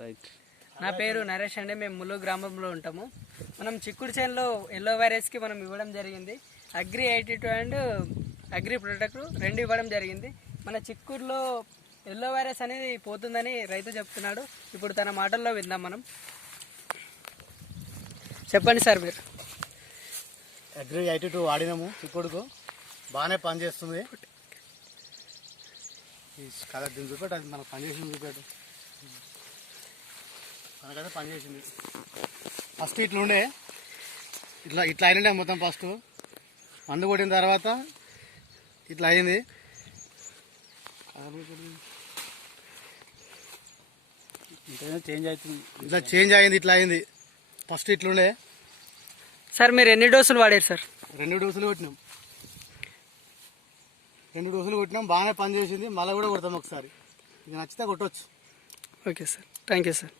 Right. నా పేరు నరేష్ అండి. మేము ములుగు గ్రామంలో ఉంటాము. మనం చిక్కుడు చేనులో ఎల్లో వైరస్కి మనం ఇవ్వడం జరిగింది. అగ్రి 82 అండ్ అగ్రి ప్రొటెక్ట్ 2 ఇవ్వడం జరిగింది. మన చిక్కుడులో ఎల్లో వైరస్ అనేది పోతుందని రైతు చెప్తున్నాడు. ఇప్పుడు తన మాటల్లో విందాం మనం. చెప్పండి సార్ మీరు. అగ్రి 82 వాడినాము, చిక్కుడుకు బాగానే పనిచేస్తుంది. కలర్ దీన్ని చూపెట్టు, అది మనకు పనిచేసింది చూపెట్టు. మనకైతే పనిచేసింది. ఫస్ట్ ఇట్లుండే, ఇట్లా అయినండే మొత్తం. ఫస్ట్ మందు కొట్టిన తర్వాత ఇట్లా అయింది. చేంజ్ అవుతుంది, ఇట్లా చేంజ్ అయింది, ఇట్లా అయింది. ఫస్ట్ ఇట్లుండే. సార్ మీరు ఎన్ని డోసులు వాడారు సార్? 2 డోసులు కొట్టినాం. 2 డోసులు కొట్టినాం, బాగానే పనిచేసింది. మళ్ళీ కూడా కొడతాం ఒకసారి. ఇది నచ్చితే కొట్టవచ్చు. Okay sir, thank you sir.